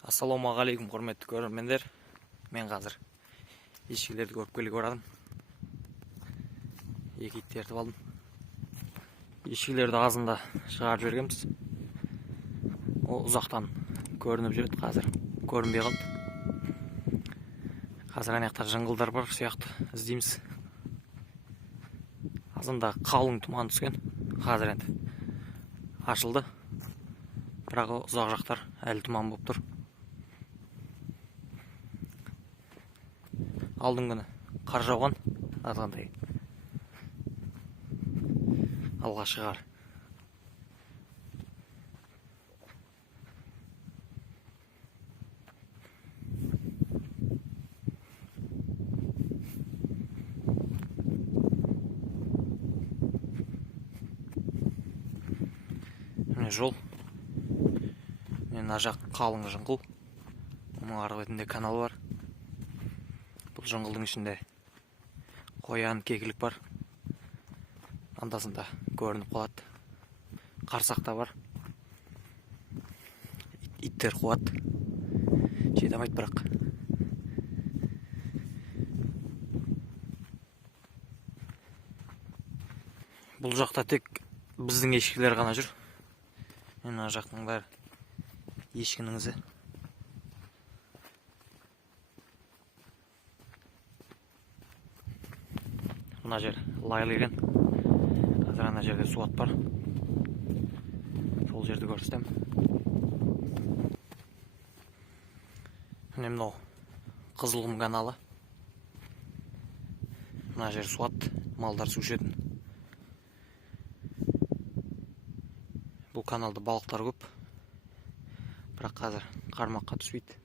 Ассалаумағалейкум, құрметті көрермендер. Мен қазір ешкілерді көріп келе барадым. Екі итті ертіп алдым. Ешкілерді азында шығарып жібергенбіз. Ол ұзақтан көрініп жүреді, қазір көрінбей қалды. Қазір анаяқта жыңғылдар бар сияқты іздейміз. Азында қалың тұман түскен. Қазір енді ашылды. Бірақ ұзақ жақтар әлі тұман болып тұр. Алдың күні қар жауған, азғандай алғашқы қар. Міне жол. Мына жақ қалың жыңғыл. Оның арғы бетінде канал бар. Бұл жыңғылдың ішінде қоян, кекілік бар. Андасында көрініп қалады. Қарсақ та бар. Иттер қуады. Жете алмайды бірақ. Бұл жақта тек біздің ешкілер ғана жүр. Мына жақтың бәрі ешкінің ізі. Мына жер лайлы екен. Қазір ана жерде суат бар. Сол жерді көрсетем. Міне мынау Қызылқұм каналы. Мына жер суат, малдар су ішетін. Бұл каналда балықтар көп. Бірақ қазір қармаққа түспейді.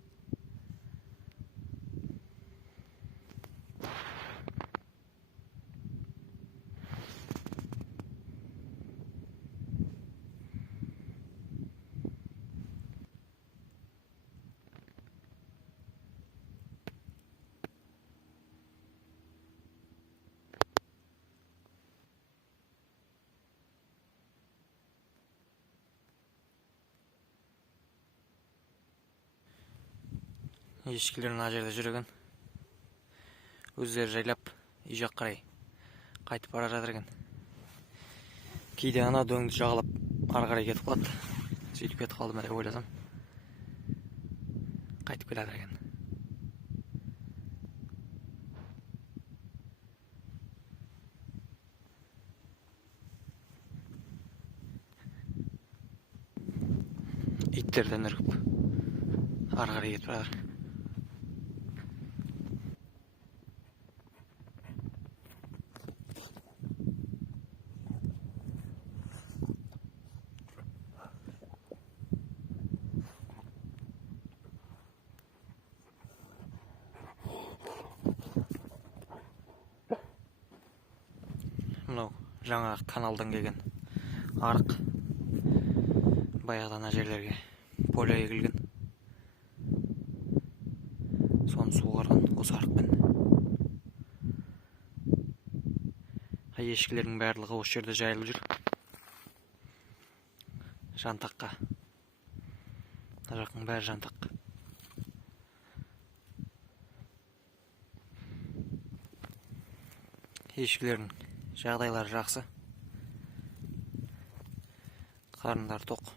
Ешкілер мына жерде жүрген. Өздері жайлап үй жақ қарай қайтып бара жатыр екен. Кейде ана дөңді жағалап ары қарай кетіп қалады. Сөйтіп кетіп қалды ма деп ойласам, қайтып келе жатыр екен. Иттерден үркіп ары қарай кетіп жатыр. Мынау жаңа каналдан келген арық. Баяғыда ана жерлерге поля егілген. Соны суғарған осы арықпен. Ешкілердің барлығы осы жерде жайылып жүр. Жантаққа. Мына жақтың бәрі жантақ. Ешкілердің жағдайлары жақсы. Қарындар тоқ.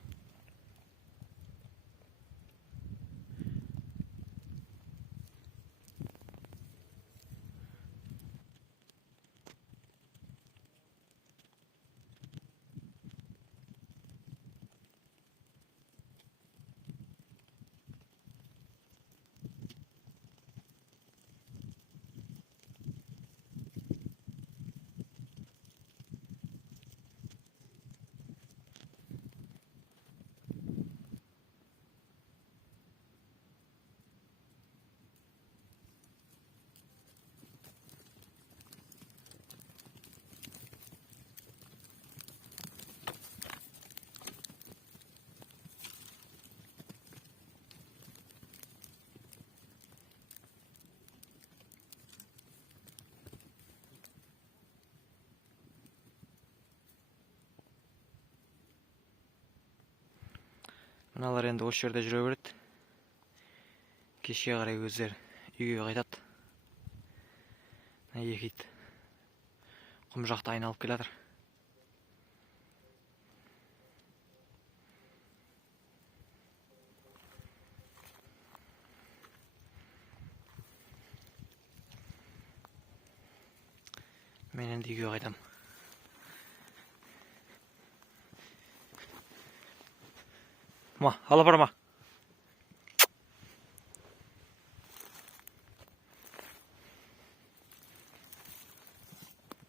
Мыналар енді осы жерде жүре береді. Кешке қарай өздері үйге қайтады. Екі ит құм жақта айналып келе жатыр. Мен енді үйге қайтам. Ала барма.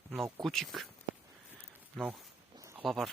Мынау кучик. Мынау ала бар.